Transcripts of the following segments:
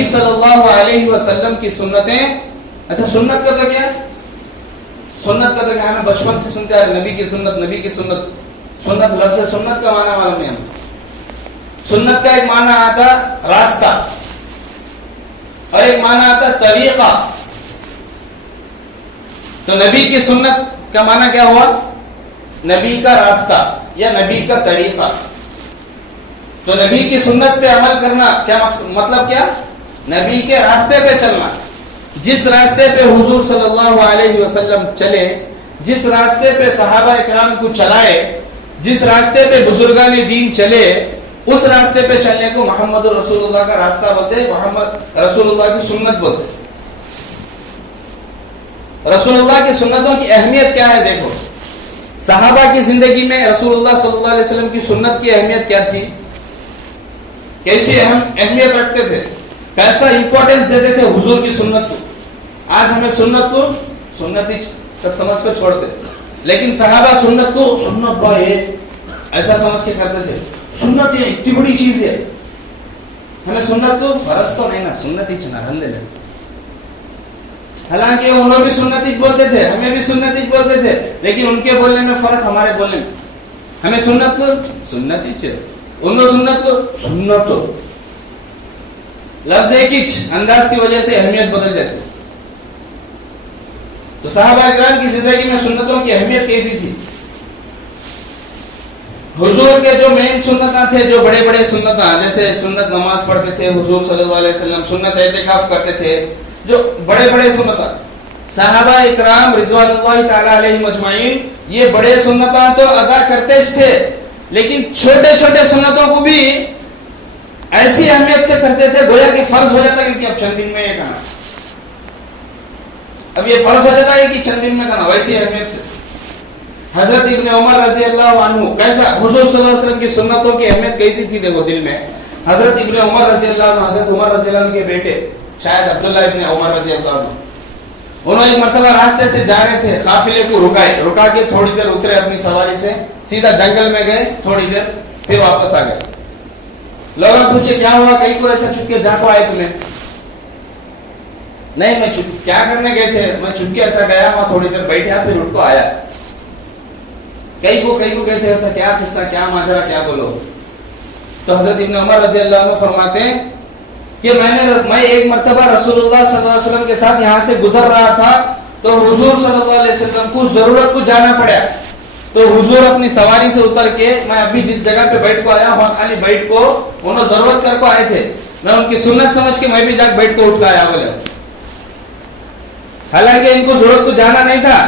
نبی صلی اللہ علیہ وسلم کی سنتیں. اچھا سنت کا تو کیا؟ سنت کا تو کیا ہمیں بچپن سے سنتے آ رہے نبی کی سنت نبی کی سنت. سنت لفظ سنت کا معنی معلوم نہیں ہمیں. سنت کا ایک معنی آتا راستہ اور ایک معنی آتا طریقہ. تو نبی کی سنت کا معنی کیا ہوا؟ نبی کا راستہ یا نبی کا طریقہ. تو نبی کی سنت پہ عمل کرنا کیا مطلب کیا؟ نبی کے راستے پہ چلنا. جس راستے پہ حضور صلی اللہ علیہ وسلم چلے, جس راستے پہ صحابہ اکرام کو چلائے, جس راستے پہ بزرگان دین چلے, اس راستے پہ چلنے کو محمد رسول اللہ کا راستہ بولتے, محمد رسول اللہ کی سنت بولتے. رسول اللہ کی سنتوں کی اہمیت کیا ہے؟ دیکھو صحابہ کی زندگی میں رسول اللہ صلی اللہ علیہ وسلم کی سنت کی اہمیت کیا تھی, کیسی اہمیت رکھتے تھے, کیسا امپورٹنس دیتے تھے حضور کی سنت کو. آج ہمیں سنت کو سنت ہی تک سمجھ کر چھوڑتے, لیکن صحابہ سنت کو سنت بھائی ایسا سمجھ کے کرتے تھے. سنت یہ اتنی بڑی چیز ہے, ہمیں سنت کو فرض تو نہیں نا, سنت ہی چنا رن لے. حالانکہ انہوں بھی سنت ہی بولتے تھے, ہمیں بھی سنت ہی بولتے تھے, لیکن ان کے بولنے میں فرق ہمارے بولنے میں. ہمیں سنت کو سنت ہی چاہیے, ان کو سنت کو سنت ہو. لفظ ایک ہی انداز کی وجہ سے اہمیت بدل جاتی. تو صحابہ اکرام کی زندگی میں سنتوں کی اہمیت کیسی تھی؟ حضور کے جو مین سنتاں تھے, جو بڑے بڑے سنتاں, جیسے سنت نماز پڑھتے تھے حضور صلی اللہ علیہ وسلم, سنت اعتکاف کرتے تھے, جو بڑے بڑے سنتاں صحابہ اکرام رضوان اللہ تعالی علیہم اجمعین یہ بڑے سنتاں تو ادا کرتے تھے, لیکن چھوٹے چھوٹے سنتوں کو بھی ایسی اہمیت سے کرتے تھے گویا کہ فرض ہو جاتا ہے کہ اب چند دن میں یہ کرنا, اب یہ فرض ہو جاتا ہے کہ چند دن میں کرنا. ویسی اہمیت سے حضرت ابن عمر رضی اللہ عنہ, کیسا حضور صلی اللہ علیہ وسلم کی سنتوں کی اہمیت کیسی تھی دیکھو دل میں. حضرت ابن عمر رضی اللہ عنہ, حضرت عمر رضی اللہ عنہ کے بیٹے شاید عبداللہ ابن عمر رضی اللہ عنہ, انہوں ایک مرتبہ راستے سے جا رہے تھے, قافلے کو رکا کے تھوڑی دیر اترے اپنی سواری سے, سیدھا جنگل میں گئے, تھوڑی دیر پھر واپس آ گئے. لوگوں پوچھے کیا ہوا, کہیں کو ایسا چھپ کے جا کو آئے تمہیں؟ نہیں میں کیا کرنے گئے تھے, میں چھپ کے ایسا گیا, وہاں تھوڑی دیر بیٹھا پھر اٹھ کو آیا. کہیں کو گئے تھے, ایسا کیا قصہ, کیا ماجرا, کیا بولو. تو حضرت ابن عمر رضی اللہ عنہ فرماتے ہیں کہ میں ایک مرتبہ رسول اللہ صلی اللہ علیہ وسلم کے ساتھ یہاں سے گزر رہا تھا, تو حضور صلی اللہ علیہ وسلم کو ضرورت کو جانا پڑا, تو حضور اپنی سواری سے اتر کے, میں ابھی جس جگہ پہ بیٹھ کو آیا وہاں خالی بیٹھ کو انہوں ضرورت کر کو آئے تھے, میں ان کی سنت سمجھ کے میں بھی جا بیٹھ کو اٹھ کے آیا بولے. حالانکہ ان کو ضرورت کو جانا نہیں تھا,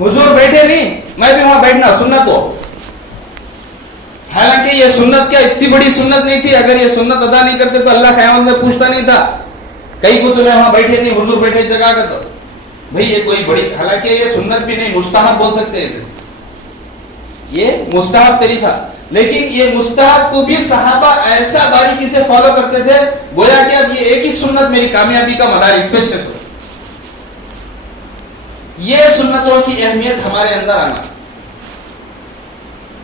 حضور بیٹھے نہیں, میں بھی وہاں بیٹھنا سنت ہو. حالانکہ یہ سنت کیا اتنی بڑی سنت نہیں تھی, اگر یہ سنت ادا نہیں کرتے تو اللہ قیامت میں پوچھتا نہیں تھا کہیں کو تمہیں وہاں بیٹھے نہیں, حضور بیٹھے جگہ کا, تو بھئی یہ کوئی بڑی, حالانکہ یہ سنت بھی نہیں, مستحب بول سکتے ہیں, یہ مستحب طریقہ. لیکن یہ مستحب کو بھی صحابہ ایسا باریکی سے فالو کرتے تھے گویا کہ اب یہ ایک ہی سنت میری کامیابی کا مدار, اس پہ چلو. یہ سنتوں کی اہمیت ہمارے اندر آنا,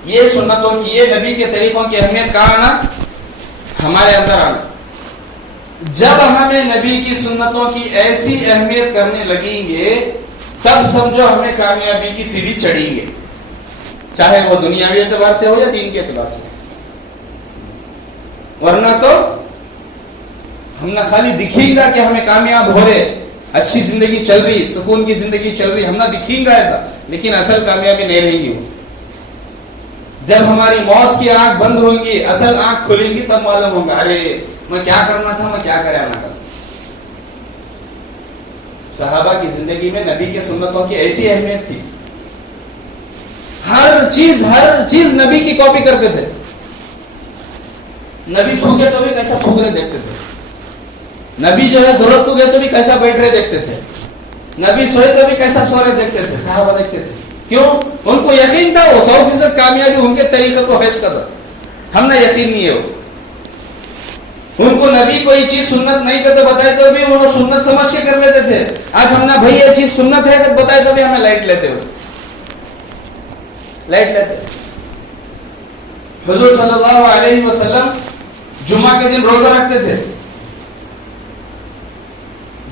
یہ سنتوں کی, یہ نبی کے طریقوں کی اہمیت کہاں آنا, ہمارے اندر آنا. جب ہمیں نبی کی سنتوں کی ایسی اہمیت کرنے لگیں گے تب سمجھو ہمیں کامیابی کی سیڑھی چڑھیں گے, چاہے وہ دنیاوی اعتبار سے ہو یا دین کے اعتبار سے. ورنہ تو ہم نہ خالی دکھیں گا کہ ہمیں کامیاب ہو رہے, اچھی زندگی چل رہی, سکون کی زندگی چل رہی, ہم نہ دکھیں گا ایسا, لیکن اصل کامیابی نہیں رہے گی. وہ جب ہماری موت کی آنکھ بند ہویں گی, اصل آنکھ کھلیں گی, تب معلوم ہوگا ارے میں کیا کرنا تھا, میں کیا کرانا تھا. صحابہ کی زندگی میں نبی کے سنتوں کی ایسی اہمیت تھی, ہر چیز نبی کی کاپی کرتے تھے. نبی تھوکے تو بھی کیسا تھوک رہے دیکھتے تھے, نبی جو ہے ضرورت کو گئے تو بھی کیسا بیٹھ رہے دیکھتے تھے, نبی سوئے تو بھی کیسا سو رہے دیکھتے تھے, صحابہ دیکھتے تھے. کیوں؟ ان کو یقین تھا وہ 100% کامیابی ان کے طریقے کو حیث کرتا, ہم نے یقین نہیں ہے. ان کو نبی کوئی چیز سنت نہیں کرتے بتائے تو بھی وہ سنت سمجھ کے کر لیتے تھے. آج ہم نے بھائی یہ چیز سنت ہے تو بتائے تو بھی ہمیں لائٹ لیتے, اسے لائٹ لیتے. حضور صلی اللہ علیہ وسلم جمعہ کے دن روزہ رکھتے تھے,